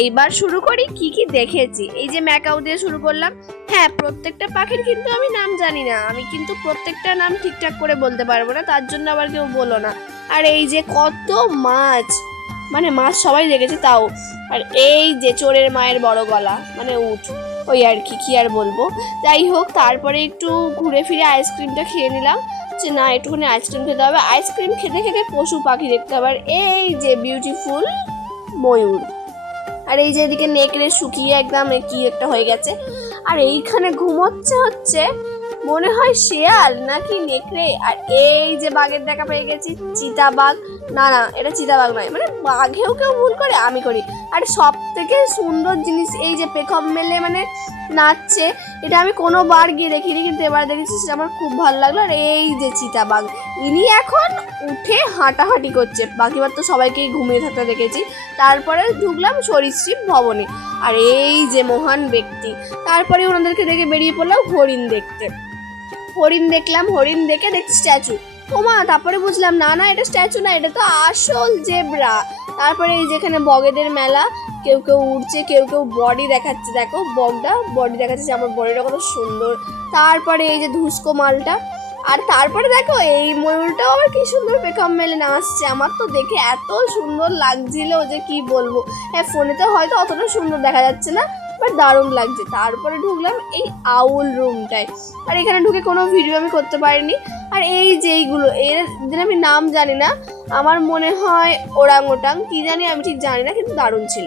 এইবার শুরু করি কি কি দেখেছি। এই যে ম্যাকাও দিয়ে শুরু করলাম। হ্যাঁ, প্রত্যেকটা পাখির কিন্তু আমি নাম জানি না, আমি কিন্তু প্রত্যেকটা নাম ঠিকঠাক করে বলতে পারবো না, তার জন্য আবার কেউ বলো না। আর এই যে কত মাছ, মানে মাছ সবাই দেখেছে তাও। আর এই যে চোরের মায়ের বড় গলা, মানে উঠ, ওই আর কি, কি আর বলবো। যাই হোক, তারপরে একটু ঘুরে ফিরে আইসক্রিমটা খেয়ে নিলাম, যে না একটুখানি আইসক্রিম খেতে হবে। আইসক্রিম খেতে খেতে পশু পাখি দেখতে হবে। আর এই যে বিউটিফুল ময়ূর, আর এই যে এদিকে নেকড়ে শুকিয়ে একদম কি একটা হয়ে গেছে। আর এইখানে ঘুমোচ্ছে হচ্ছে মনে হয় শেয়াল নাকি নেকড়ে। আর এই যে বাঘের দেখা পেয়ে গেছি, চিতাবাঘ। না না, এটা চিতাবাঘ নয়, মানে বাঘেও কেউ ভুল করে, আমি করি। আর সব থেকে সুন্দর জিনিস এই যে পেখম মেলে মানে নাচছে, এটা আমি কোনোবার গিয়ে দেখিনি, কিন্তু এবার দেখেছি, সেটা আমার খুব ভালো লাগলো। আর এই যে চিতাবাঘ, ইনি এখন উঠে হাঁটাহাঁটি করছে, বাকিবার তো সবাইকেই ঘুমিয়ে থাকতে দেখেছি। তারপরে ঢুকলাম সরীসৃপ ভবনে। আর এই যে মহান ব্যক্তি, তারপরে ওনাদেরকে দেখে বেরিয়ে পড়লাম হরিণ দেখতে। হরিণ দেখলাম, হরিণ দেখে দেখছি স্ট্যাচু। ওমা, তারপরে বুঝলাম না না, এটা স্ট্যাচু না, এটা তো আসল জেব্রা। তারপরে এই যেখানে বগেদের মেলা, কেউ কেউ উঠছে, কেউ কেউ বডি দেখাচ্ছে। দেখো বগটা বডি দেখাচ্ছে যে আমার বডিটা কত সুন্দর। তারপরে এই যে ধুসকো মালটা। আর তারপরে দেখো এই ময়ূরটাও আবার কি সুন্দর পেখম মেলে নাচছে, আমার তো দেখে এত সুন্দর লাগছিল যে কি বলবো। হ্যাঁ, ফোনেতে হয়তো অতটা সুন্দর দেখা যাচ্ছে না, বাট দারুণ লাগছে। তারপরে ঢুকলাম এই আউল রুমটায়। আর এখানে ঢুকে কোনো ভিডিও আমি করতে পারিনি। আর এই যে এইগুলো, এর আমি নাম জানি না, আমার মনে হয় ওরাং ওটাং কি জানি, আমি ঠিক জানি না, কিন্তু দারুণ ছিল।